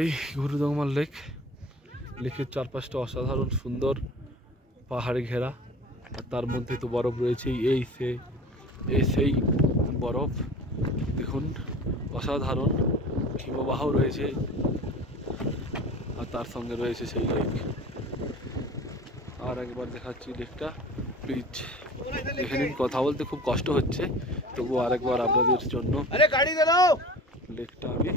এই গুরুদংমার লেক, লেকের চারপাশটা অসাধারণ সুন্দর পাহাড়ে ঘেরা, আর তার মধ্যে তো বরফ রয়েছে। এই সেই বরফ দেখুন, অসাধারণ হিমবাহ রয়েছে, আর তার সঙ্গে রয়েছে সেই লেক। আর একবার দেখাচ্ছি লেকটা, প্লিজ দেখে নিন। কথা বলতে খুব কষ্ট হচ্ছে, তবু আরেকবার আপনাদের জন্য লেকটা আমি